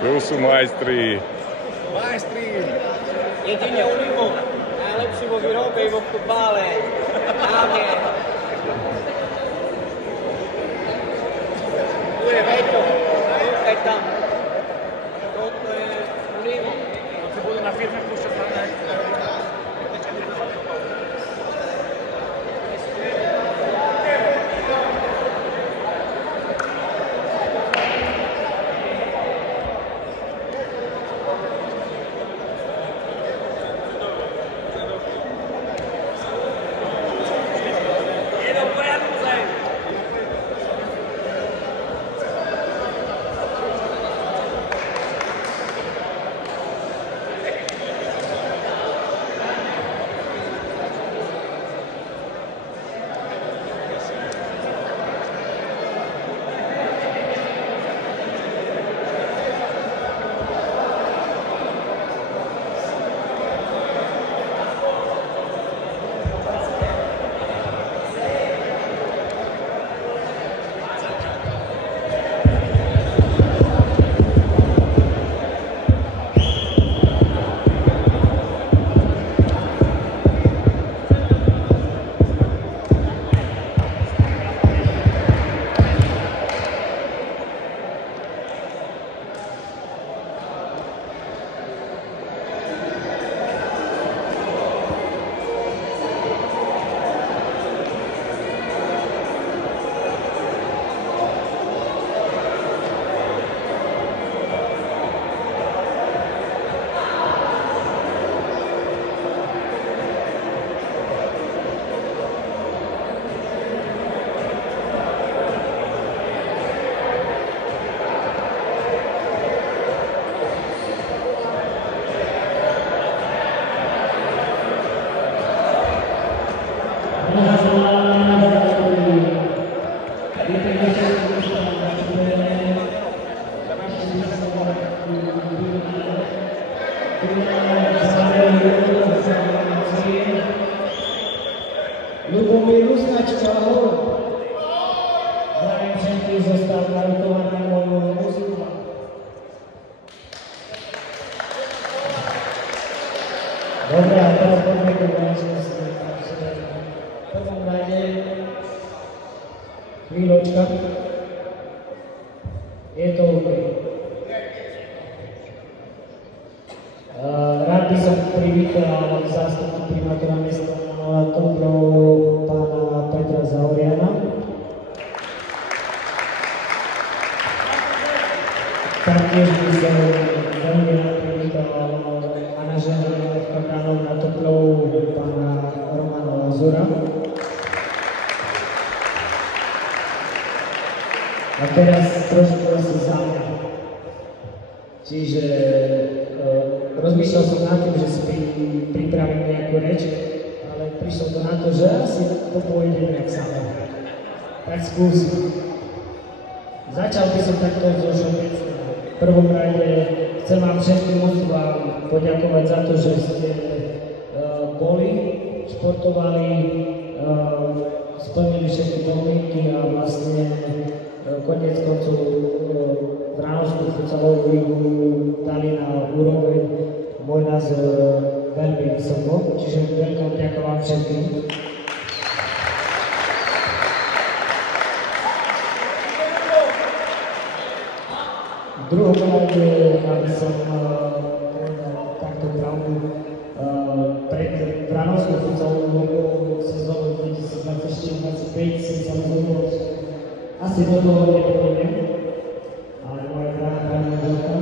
Tu sú majstri. Majstri. Jedine Unimog. Najlepší vo výrobe i vo futbale. Tam je. Tu je Veťo. Rúchaj tam. Toto je Unimog. To si budú na firme púšťať na ne. Ľubomír Rusnačka, ahoj. Zájem všetkých zostal narukovaný mojou muziku. Dobre, a teraz poďme k vážnosti. V prvom rade chvíľočka. Je to OK. Rád by som privítal zástupcu primátora mesta Toplov, pána Petra Zauriana. Taktiež by som veľmi rád privítal manažéra FK na Toplov, pána Romana Lazura. A teraz trošku asi za mňa. Čiže rozmýšľal som nad tým, že si pripravím nejakú reč, ale prišlo to na to, že asi to pôjde nejak samé. Tak skúsim. Začal by som takto zo všeobecného. V prvom rade chcem vám všetkým moc vám poďakovať za to, že ste boli, športovali, splnili všetky podmienky a vlastne koniec koncov Vránovskú futsalovú ligu dali na úroveň, môj názor, veľmi vysoko, čiže veľká vďaka vám všetkým. V druhom rade, aby som takto pravdu, pred Vránovskou futsalovú ligou sezónu 2024-2025 som sa rozhodol, asi do toho nepôjdem, ale moja práva veľká.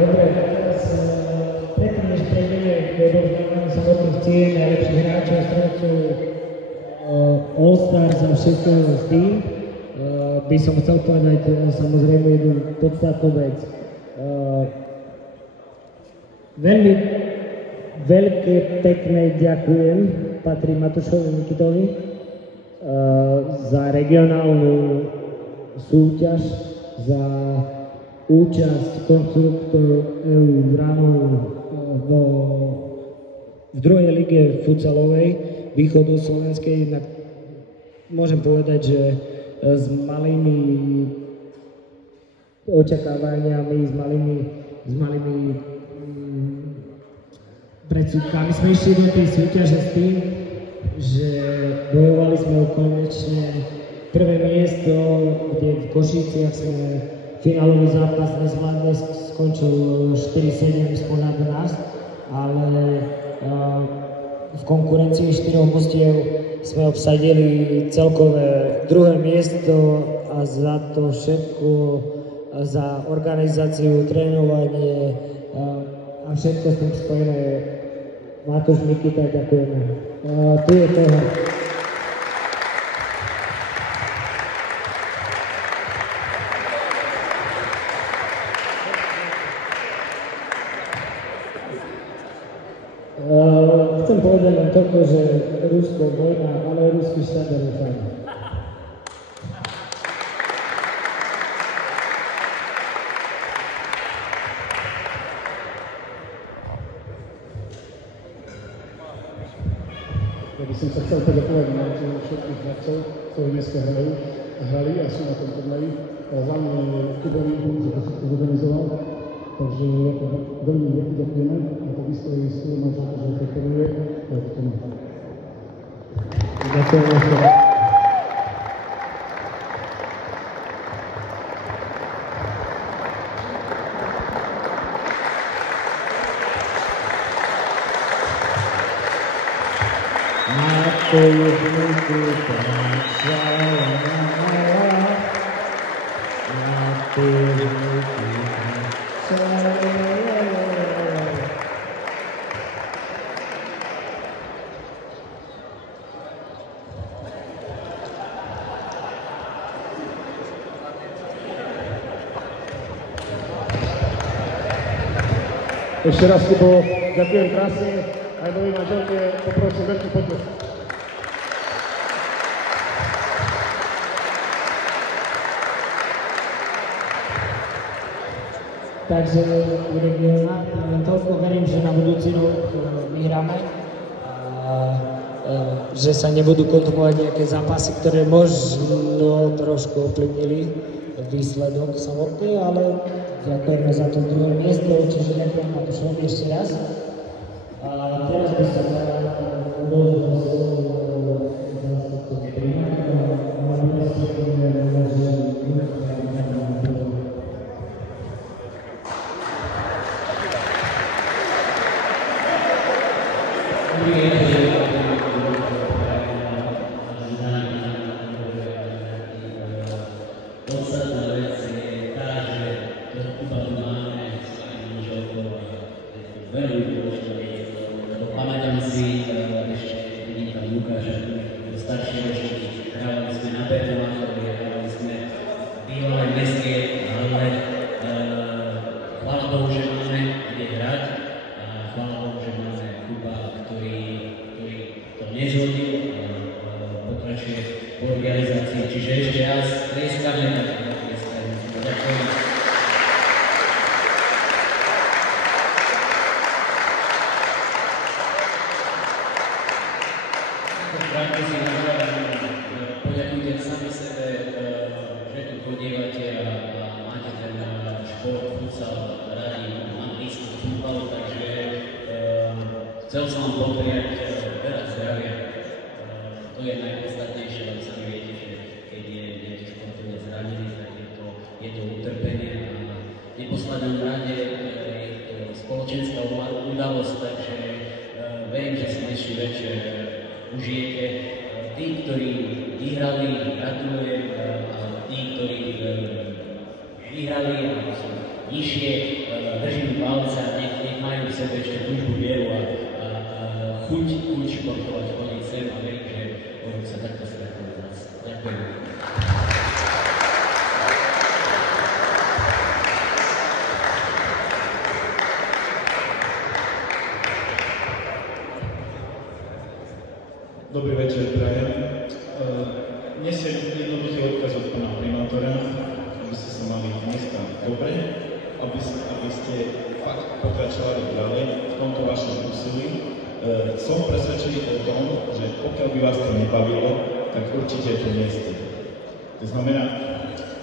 Dobre, teraz predtým, než prejdeme k odovzdávaní samotných cien najlepších hráčov, strelcov All-Stars a všetko s tým, by som chcel povedať samozrejme jednu podstatnú vec. Veľmi veľké, pekné ďakujem patrí Matúšovi Nikitovi za regionálnu súťaž, za účasť konstruktorov EU ráno v druhej lige futsalovej východu slovenskej. Môžem povedať, že s malými očakávaniami, s malými predsudkami sme išli do tej súťaže s tým, že bojovali sme o konečne prvé miesto, kde v Košiciach sme finálový zápas nezvládne, skončil 4-7 spomínať nás, ale v konkurencii 4 mostiev sme obsadili celkové druhé miesto a za to všetko, za organizáciu, trénovanie a všetko s tým spojené. Matúš Nikita, ďakujeme. Tu je toho. Chcem povedať len toľko, že Rusko vojna, ale ruský štát je fajn. Ja by som sa chcel poďakovať na všetkých hráčov, ktorí dneska hrali a sú na tom turnaji. Hlavne Kubovi, že to všetko zorganizoval. Takže veľmi ďakujeme a takisto aj svojom manželku, že podporuje. Ďakujem ešte raz. Ešte raz, Kubo, ďakujem krásne. Aj mojej manželke poprosím veľký potlesk. Takže budem len toľko, verím, že na budúci rok vyhráme a že sa nebudú kontrolovať nejaké zápasy, ktoré možno trošku ovplyvnili výsledok samotný, ale ďakujeme za to druhé miesto, čiže ďakujem Matúšovi ešte raz. A teraz by sa uvoľnil zástupcu primátora a podstatná vec je tá, že to Kubanu máme s pani manželkou a je to veľmi dôležitá vec, lebo pamätám si ešte, vidím tam Lukáša, do staršieho ešte hrávali sme na Bernovákovi, hrávali sme v bývalej mestskej hale. Chvála Bohu, že máme kde hrať a chvála Bohu, že máme Kuba, ktorý to nezhodil a pokračuje po organizácii. Čiže ešte raz tlieskame na ďakujem. Krátko si poďakujte sami sebe, že tu chodievate a máte ten šport, futsal, radi, mám blízko k futbalu, takže chcel som vám popriať veľa zdravia. To je najpodstatnejšie, lebo sami viete, že keď je nejaký športovec zranený, tak je to utrpenie a v neposlednom rade je to spoločenská udalosť, takže verím, že si dnešný večer užijete. Tí, ktorí vyhrali, gratulujem, a tí, ktorí vyhrali a sú nižšie, držím palce a nech majú v sebe ešte túžbu, vieru a chuť športovať, chodiť sem a verím, že rok sa takto stretnúť nás. Ďakujem. Dobrý večer, prajem. Nesiem jednoduchý odkaz od pána primátora, aby ste sa mali dneska dobre, aby ste fakt pokračovali ďalej v tomto vašom úsilí. Som presvedčený o tom, že pokiaľ by vás to nebavilo, tak určite to nie ste. To znamená,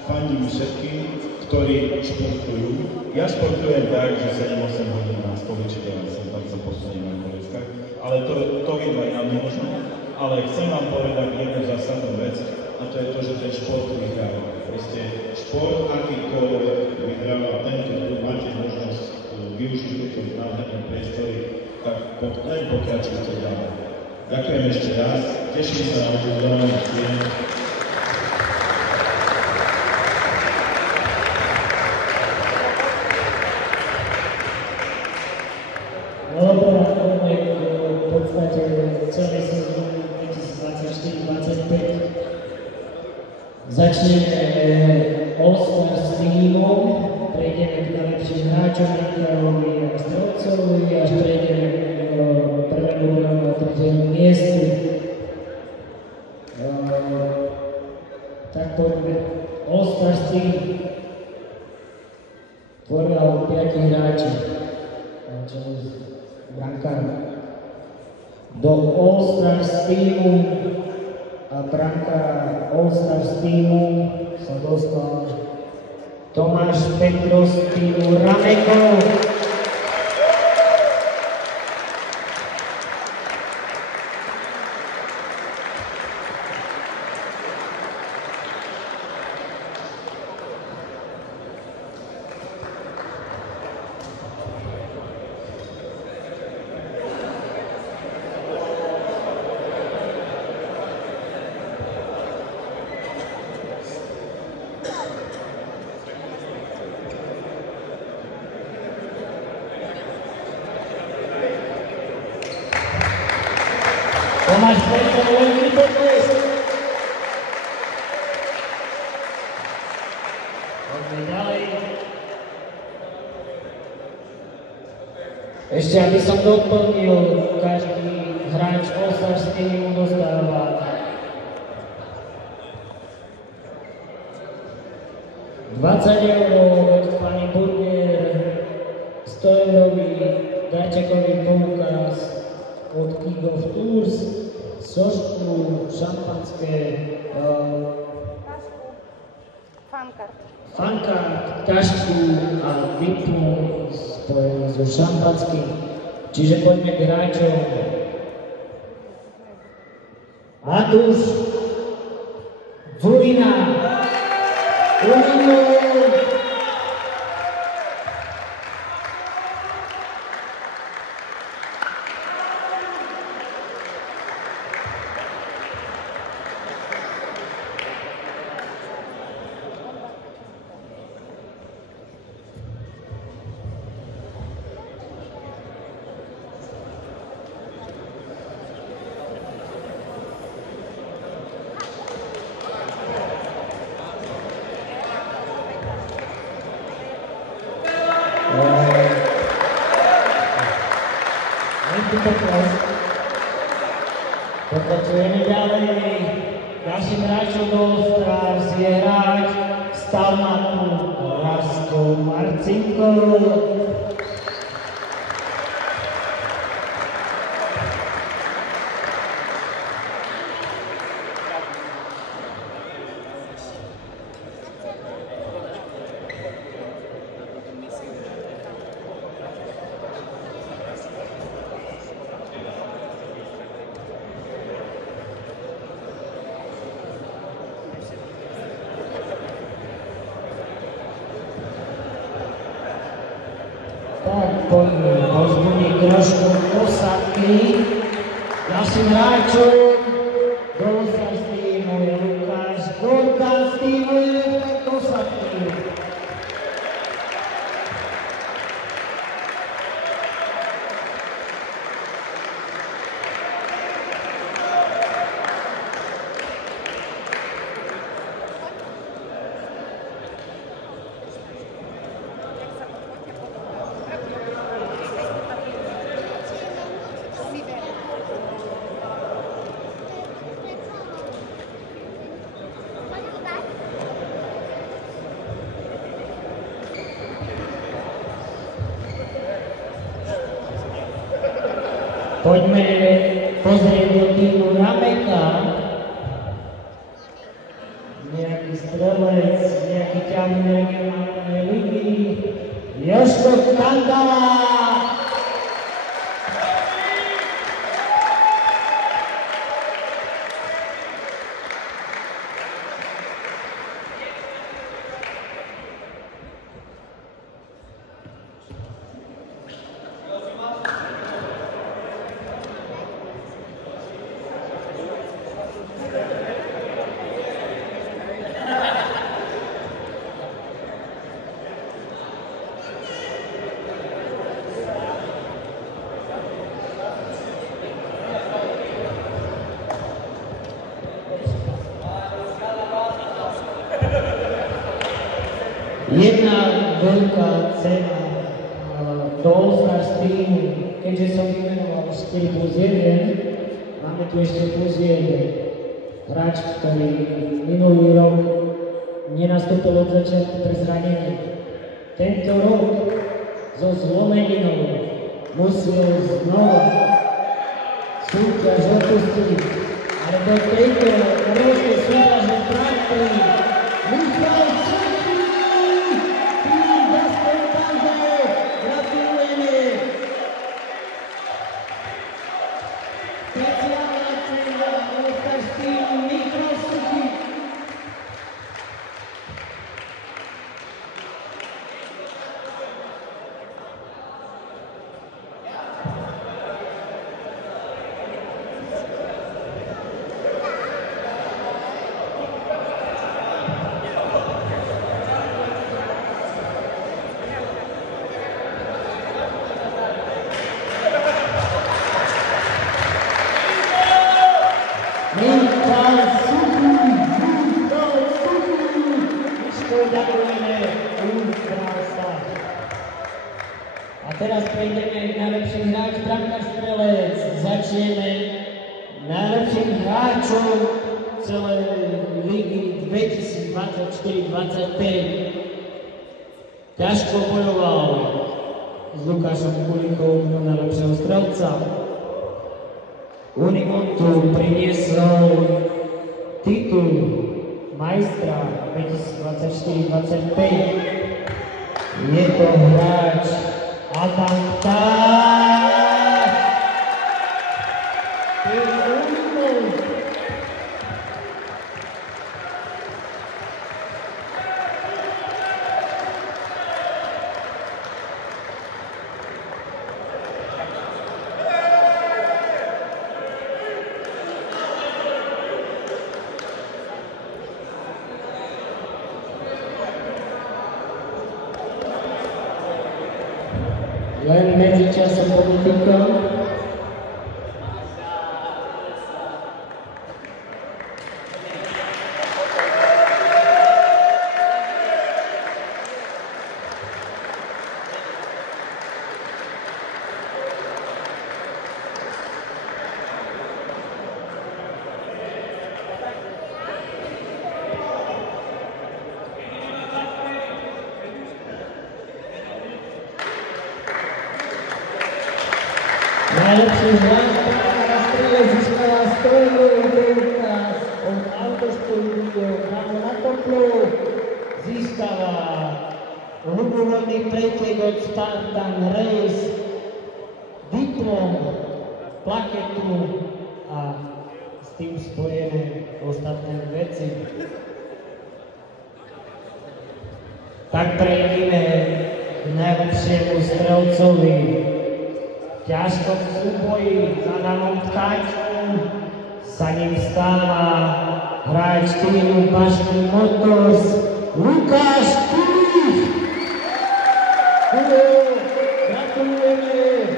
fandím všetkým, ktorí športujú. Ja športujem tak, že 7-8 hodín na stoličke a som tak sa posuniem na koleskách, ale to vidno aj na mne možno. Ale chcem vám povedať jednu zásadnú vec, a to je to, že ten šport vyhráva. Proste šport akýkoľvek vyhráva, tento tu máte možnosť využiť tieto nádherné priestory, tak len pokračujte ďalej. Ďakujem ešte raz, teším sa na odovzdávanie cien. No dobrá, v podstate celé sezóny 2024-2025 začneme All-Star s týmom, prejdeme k najlepším hráčom, Michaelovi a Strelcovi, až prejdeme k prvému a tretiemu miestu. Tak poďme. All-Star tým tvoria 5 hráči. Brankár. Do All-Stars týmu a brankára All-Stars týmu sa dostal Tomáš Petros z týmu Ramekov. Tomáš Petros, veľmi potles. Poďme ďalej. Ešte aby som doplnil, každý hráč All-Stars týmu dostáva €20 od pani Burger, 100-eurový darčekový poukaz od King of Tours, sošku, šampanské, fankart, tašku a diplom spojený so šampanským. Čiže poďme k hráčom. Matúš Vurina, Pokračujeme ďalej. Ďalším hráčom do All-Stars je hráč Stalmatu Rasko Marcinko. Tak, poďme pozbudiť trošku posadky. Ďalším hráčom do All-Stars týmu je Lukáš Gordan z týmu posadky. poďme pozrieť do týmu Rameka. Nejaký strelec, nejaký ťahný regionálnej ligy. Jožko Kandala! Jedna veľká cena do All-Stars týmu, keďže som vymenoval 4 plus 1, máme tu ešte plus 1 hráč, ktorý minulý rok nenastúpil od začiatku pre zranenie. Tento rok so zlomeninou musel znova súťaž opustiť, ale do tejto európskej súťaže trápili Michal Černý! Tým Gaston Panze! Gratulujeme! Speciálna cena All-Stars týmu Michal Černý! A teraz prejdeme k najlepším hráč, brankár, strelec. Začneme najlepším hráčom celej ligy 2024-25. Ťažko bojoval s Lukášom Kulikom do najlepšieho strelca. Unimontu priniesol titul majstra 2024-25. Je to hráč Adam Pták. Len medzičasom podotýkam, najlepší hráč na strele získala strojový preukaz od Autostudio Bravo na Toplu. Získala ľubovodný pretek od Spartan Race, diplom, plaketu a s tým spojené ostatné veci. Tak prejdeme k najlepšiemu strelcovi. Ťažko v súboji za Adamom Ptáčkom sa ním stáva hráč týmu Bašky Motors Lukáš Kulich. Gratulujeme!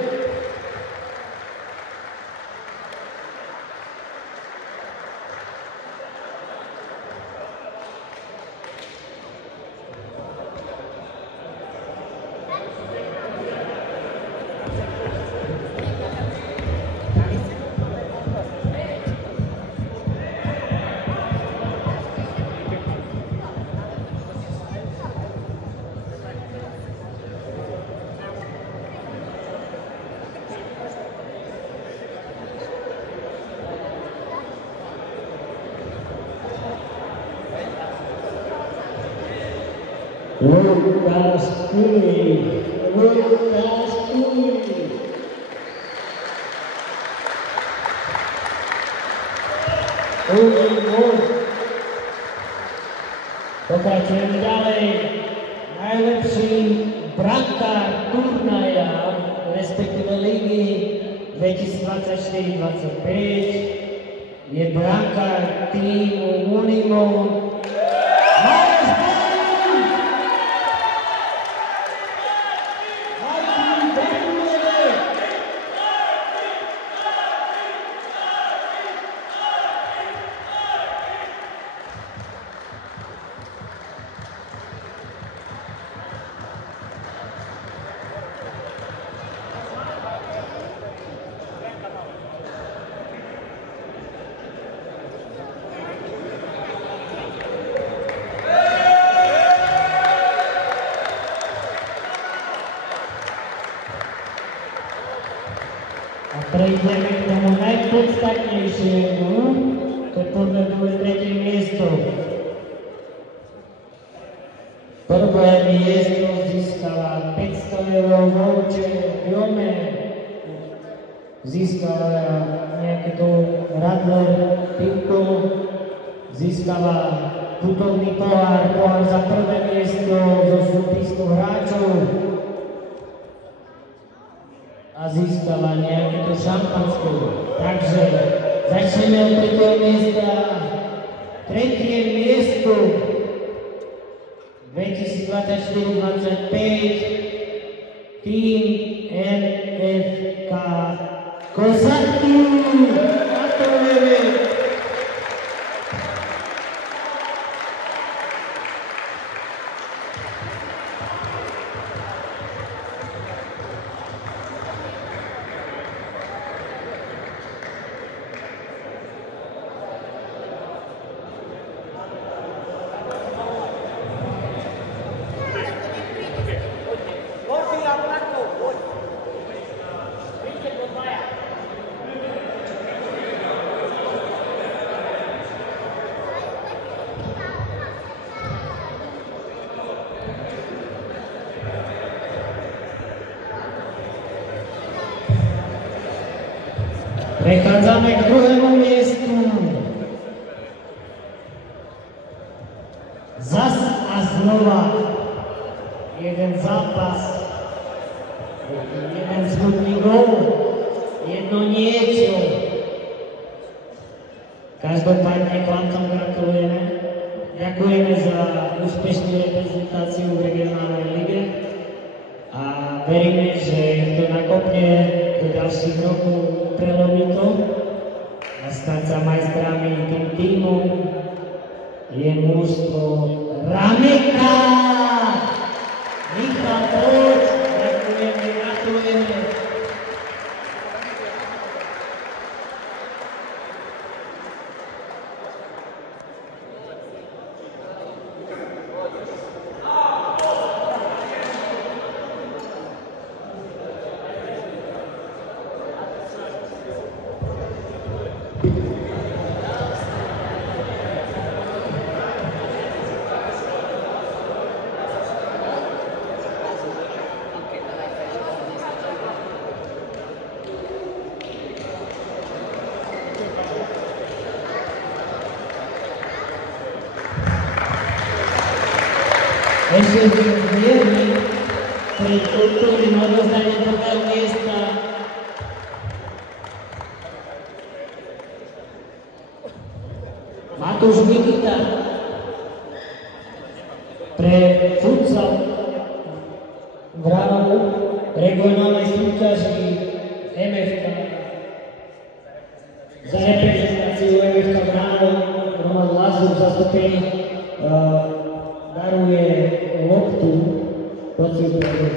Lukáš Kulík. Lukáš Kulík. Pokračujeme ďalej. Najlepší brankár turnaja, respektíve ligy 2024-25 je brankár týmu Unimo. Marek Bajn! Martin, gratulujeme! Prejdeme k tomu najpodstatnejšiemu, to požaduje tretie miesto. Prvé miesto získala 500 € voucher Jome. Získala nejaké to Radler pivko. Získala putovný pohár za prvé miesto zo súpiskou hráčov. A získala nejaké to šampanské. Takže začneme od tretieho miesta. Tretie miesto 2024-25 tým NFK Kozatky. Gratulujeme. Prechádzame k druhému miestu. Zas a znova jeden zápas, jeden smutný gól, jedno niečo. Každopádne chlapcom gratulujeme. Ďakujeme za úspešnú reprezentáciu v regionálnej lige a veríme, že to nakopne do ďalších rokov prelomito a stať sa majstrami tým týmom je mužstvo Rameka. Michal Poč, gratulujeme, gratulujeme. Ešte vierni pred kultúrnym odovzdaním prvého miesta Matúš Mikita pre futsal v rámci regionálnej súťaži MFK. Za reprezentáciu MFK Bránov Roman Lazur v zastúpení daruje loptu procedúru.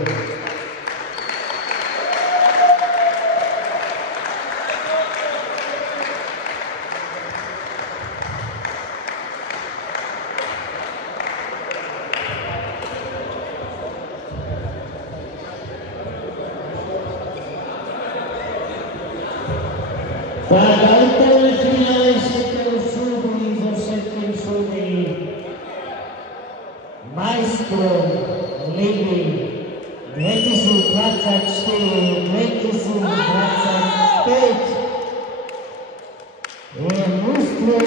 Tak, a úplne finále všetkého súboji so všetkým súbojí majstrov Je mužstvo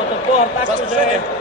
Potom pohor takto, že